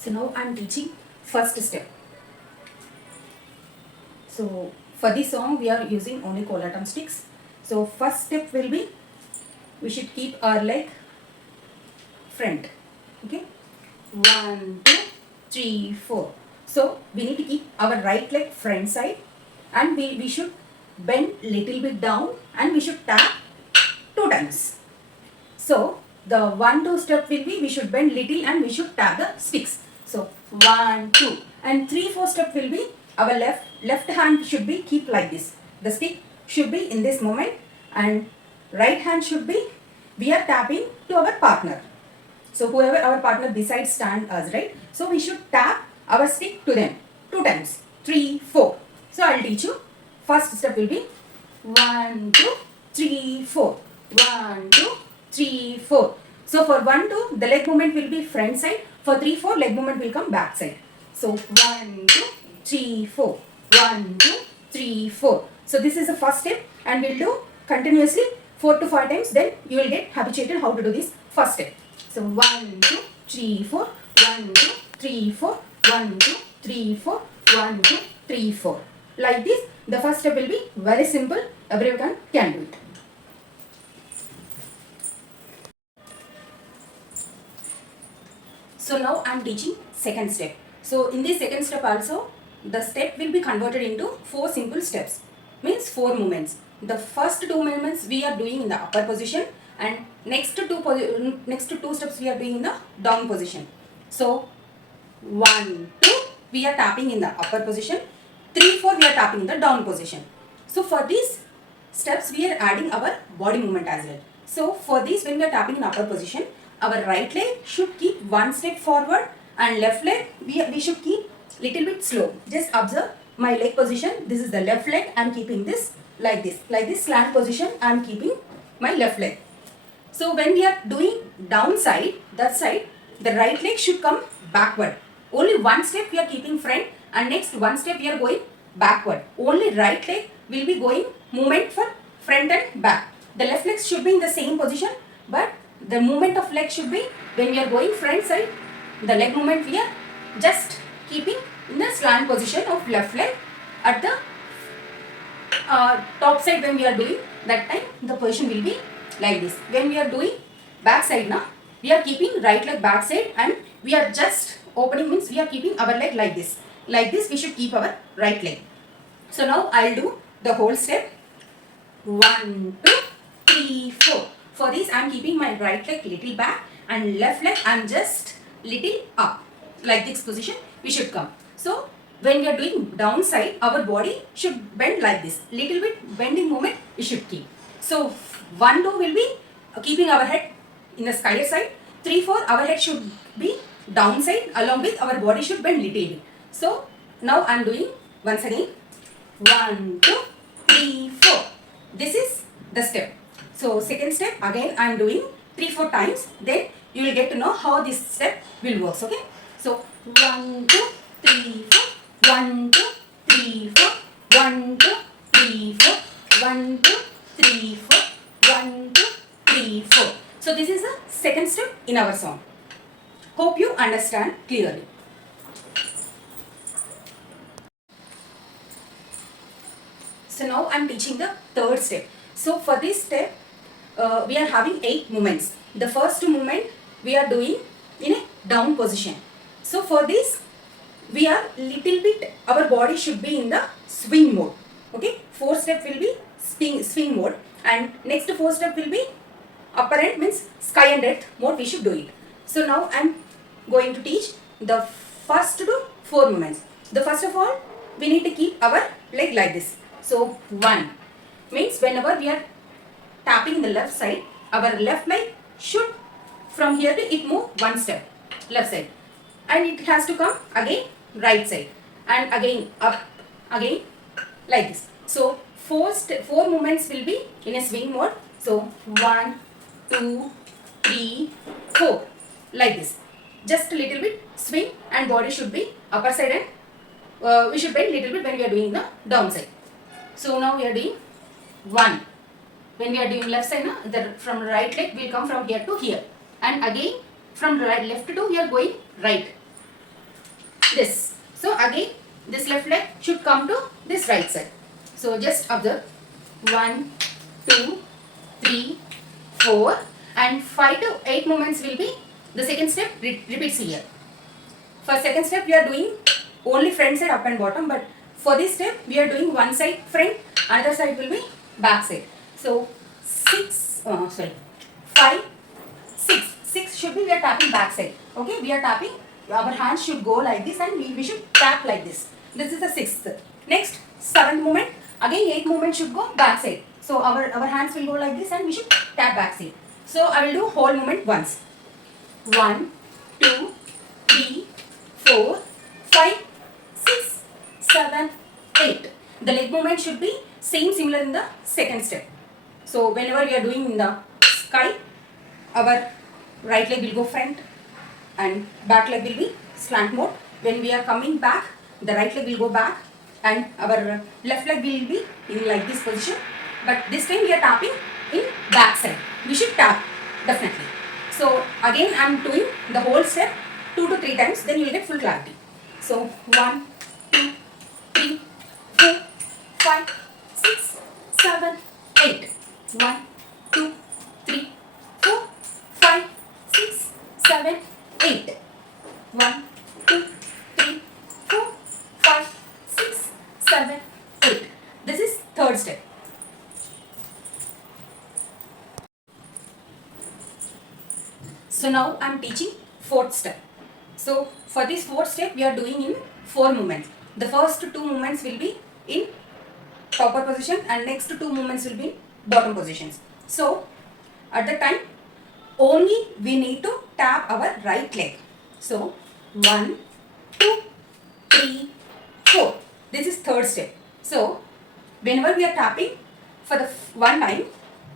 So now I am teaching first step. So for this song we are using only collatum sticks. So first step will be, we should keep our leg front. Okay, 1, 2, 3, 4. So we need to keep our right leg front side, and we should bend little bit down, and we should tap 2 times. So the 1, 2 step will be, we should bend little and we should tap the sticks. So 1, 2, and 3, 4 step will be, our left hand should be keep like this. The stick should be in this moment, and right hand should be, we are tapping to our partner. So whoever our partner beside stand us, right? So we should tap our stick to them 2 times, 3, 4. So I'll teach you. First step will be 1, 2, 3, 4. 1, 2, 3, 4. So for 1, 2, the leg movement will be front side. For 3, 4, leg movement will come back side. So 1, 2, 3, 4. 1, 2, 3, 4. So this is the first step, and we'll do continuously 4 to 5 times. Then you will get habituated how to do this first step. So 1, 2, 3, 4. 1, 2, 3, 4. 1, 2, 3, 4. 1, 2, 3, 4. Like this, the first step will be very simple. Everyone can do it. So now I am teaching second step. So in this second step also, the step will be converted into 4 simple steps. Means 4 movements. The first 2 movements we are doing in the upper position, and next 2 steps we are doing in the down position. So 1, 2 we are tapping in the upper position. 3, 4 we are tapping in the down position. So for these steps we are adding our body movement as well. So for this, when we are tapping in upper position, our right leg should keep 1 step forward, and left leg we should keep little bit slow. Just observe my leg position. This is the left leg. I am keeping this like this slant position. I am keeping my left leg. So when we are doing downside, that side, the right leg should come backward. Only 1 step we are keeping front, and next 1 step we are going backward. Only right leg will be going movement for front and back. The left leg should be in the same position, but the movement of leg should be, when we are going front side, the leg movement we are just keeping in the slant position of left leg. At the top side, when we are doing, that time the position will be like this. When we are doing back side now, we are keeping right leg back side, and we are just opening, means we are keeping our leg like this. Like this we should keep our right leg. So now I will do the whole step. 1, 2, 3, 4. For this I am keeping my right leg little back, and left leg I am just little up. Like this position we should come. So when we are doing downside, our body should bend like this. Little bit bending movement we should keep. So 1, 2 will be keeping our head in the sky side. 3, 4 our head should be downside, along with our body should bend little bit. So now I am doing once again. 1, 2, 3, 4. This is the step. So second step again I am doing 3, 4 times. Then you will get to know how this step will work. Okay. So 1, 2, 3, 4. 1, 2, 3, 4. 1, 2, 3, 4. 1, 2, 3, 4. 1, 2, 3, 4. So this is the second step in our song. Hope you understand clearly. So now I am teaching the third step. So for this step, we are having 8 movements. The first movement we are doing in a down position. So for this, we are little bit, our body should be in the swing mode. Okay, 4 step will be swing mode, and next 4 step will be upper end, means sky and earth mode we should do it. So now I am going to teach the first to 4 movements. The first of all, we need to keep our leg like this. So 1 means whenever we are tapping in the left side, our left leg should, from here to it move 1 step left side, and it has to come again right side, and again up, again like this. So 4 movements will be in a swing mode. So 1, 2, 3, 4 like this. Just a little bit swing, and body should be upper side, and we should bend little bit when we are doing the down side. So now we are doing 1. When we are doing left side, from right leg we will come from here to here, and again from right left to we are going right. this. So again this left leg should come to this right side. So just observe 1, 2, 3, 4 and 5 to 8 movements will be the second step repeats here. For second step we are doing only front side up and bottom, but for this step we are doing one side front, another side will be back side. So 5, 6 should be we are tapping back side. Okay, we are tapping, our hands should go like this and we should tap like this. This is the 6th. Next 7th movement, again 8th movement should go back side. So our hands will go like this and we should tap back side. So I will do whole movement once. 1, 2, 3, 4, 5, 6, 7, 8. The leg movement should be similar in the second step. So whenever we are doing in the sky, our right leg will go front and back leg will be slant mode. When we are coming back, the right leg will go back and our left leg will be in like this position. But this time we are tapping in back side. We should tap definitely. So again I am doing the whole step 2 to 3 times, then you will get full clarity. So 1, 2, 3, 4, 5, 6, 7, 8. 1, 2, 3, 4, 5, 6, 7, 8. 1, 2, 3, 4, 5, 6, 7, 8. This is third step. So now I am teaching fourth step. So for this fourth step we are doing in 4 movements. The first 2 movements will be in topper position and next 2 movements will be in bottom positions. So at the time only we need to tap our right leg. So 1, 2, 3, 4. This is third step. So whenever we are tapping for the one time,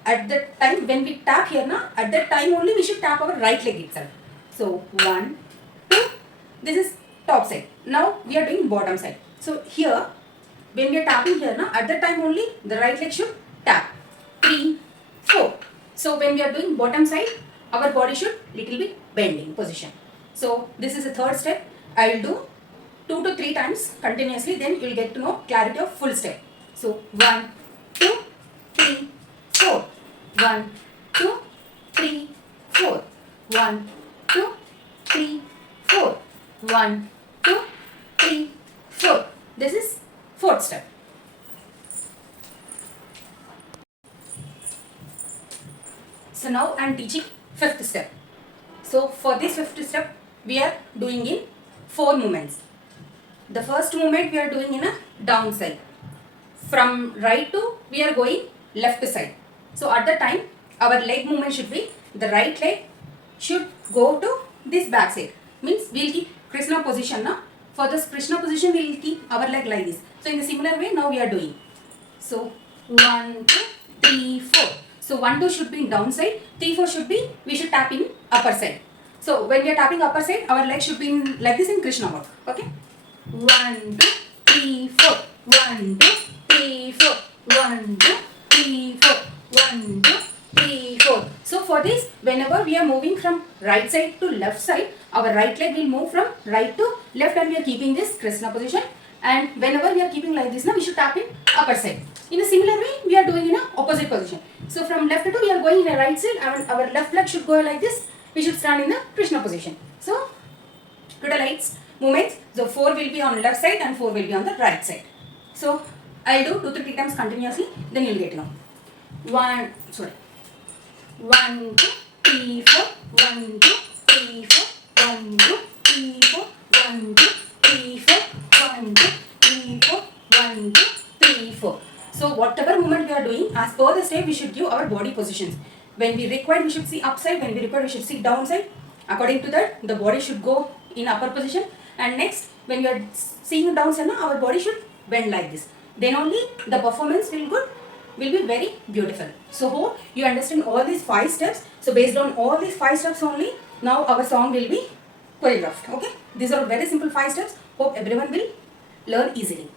at the time when we tap here now, at that time only we should tap our right leg itself. So 1, 2, this is top side. Now we are doing bottom side. So here when we are tapping here now, at that time only the right leg should tap. 3, 4. So when we are doing bottom side, our body should little bit bending position. So this is the third step. I will do 2 to 3 times continuously, then you will get to know clarity of full step. So 1, 2, 3, 4. 1, 2, 3, 4. 1, 2, 3, 4. 1, 2, 3, 4. This is fourth step. So now I am teaching fifth step. So for this fifth step we are doing in 4 movements. The first movement we are doing in a down side. From right to we are going left side. So at the time our leg movement should be, the right leg should go to this back side. Means we will keep Krishna position now. For this Krishna position we will keep our leg like this. So in a similar way now we are doing. So 1, 2, 3, 4. So 1, 2 should be in down side. 3, 4 should be, we should tap in upper side. So when we are tapping upper side, our leg should be in like this in Krishna mode. Okay. 1, 2, 3, 4. 1, 2, 3, 4. 1, 2, 3, 4. 1, 2, 3, 4. So for this, whenever we are moving from right side to left side, our right leg will move from right to left and we are keeping this Krishna position. And whenever we are keeping like this, now we should tap in upper side. In a similar way, we are doing in a opposite position. So from left to we are going in a right side and our left leg should go like this. We should stand in the Krishna position. So total 8 movements. So 4 will be on left side and 4 will be on the right side. So I'll do 2 to 3 times continuously. Then you'll get to know. 1, 2, 3, 4. 1, 2, 3, 4. 1, 2, 3, 4. 1, 2, 3, 4. 1, 2, 3, 4. 1, 2, 3, 4. So whatever movement we are doing, as per the step, we should give our body positions. When we require, we should see upside. When we require, we should see downside. According to that, the body should go in upper position. And next, when we are seeing downside, our body should bend like this. Then only the performance will be very beautiful. So hope you understand all these 5 steps. So based on all these 5 steps only, now our song will be choreographed. Okay. These are very simple 5 steps. Hope everyone will learn easily.